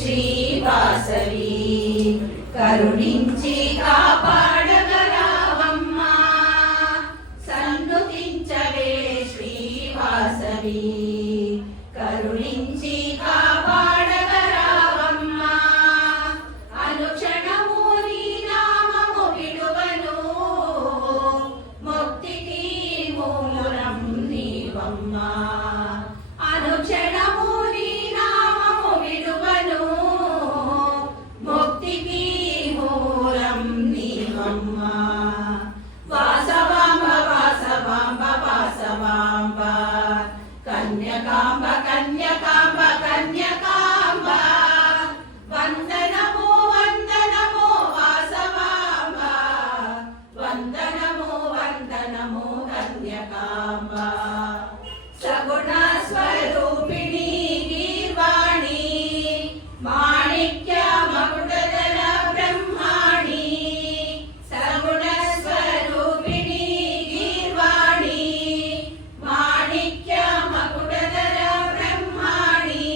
శ్రీవాసవి కరుణించి కాపాడగరావమ్మా సన్నుతించవే శ్రీవాసవి కరుణించి కాపాడగరావమ్మా అనుక్షణము నీ నామము విడువను ముక్తికి మూలం నీవమ్మా అనుక్షణము నీ నామము విడువను ముక్తికి మూలం నీవమ్మా వాసవాంబ వాసవాంబ వాసవాంబ కన్యకాంబ కన్యకాంబ కన్యకాంబ వందనము వందనము వాసవాంబ వందనము వందనము కన్యకాంబ సగుణ స్వరూపిణి గీర్వాణి మాణిక్య మకుటధర బ్రహ్మాణి సగుణ స్వరూపిణి గీర్వాణి మాణిక్య మకుటధర బ్రహ్మాణి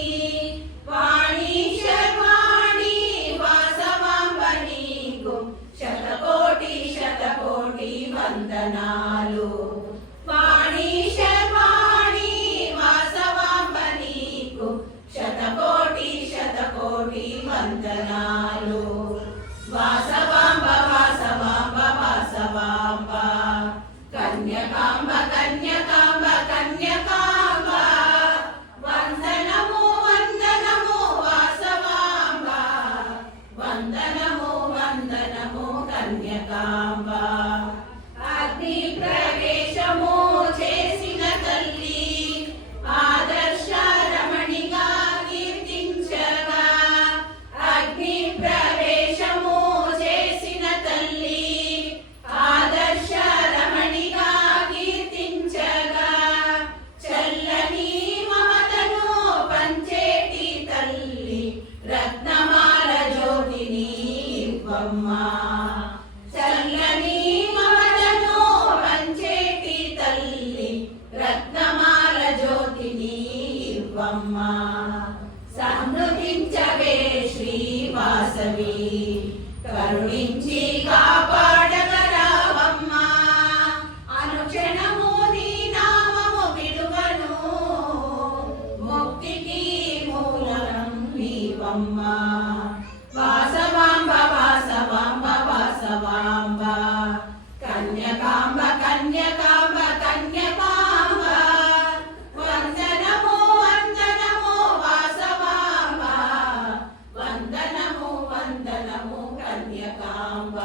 వాణి శర్వాణి వాసవాంబ నీకు శతకోటి శతకోటి వందనాలు వాణి శర్వాణి వాసవాంబ నీకు శతకోటి శతకోటి వందనాలు వాసవాంబ వాసవాంబ వాసవాంబ కన్యకాంబ కన్యకాంబ కన్యకాంబ వందనము వందనము వాసవాంబ వందనము వందనము కన్యకాంబ అగ్ని ప్రవేశము చేసిన తల్లి ఆదర్శ రమణిగా కీర్తించగా అగ్ని ప్రవేశము చేసిన తల్లి ఆదర్శ రమణిగా కీర్తించగా చల్లని మమతను పంచేటి తల్లి రత్నమాల జ్యోతిని ఇవ్వమ్మా చల్లని మమతను పంచేటి తల్లి రత్నమాల జ్యోతిని ఇవ్వమ్మా సన్నుతించవే శ్రీవాసవి కరుణించి కాపాడగరావమ్మా అనుక్షణము నీ నామము విడువను ముక్తికి మూలం నీవమ్మా వాసవాంబ వాసవాంబ వాసవాంబ కన్యకాంబ కన్యకాంబ కన్యకాంబ వందనము వందనము వాసవాంబ వందనము వందనము కన్యకాంబ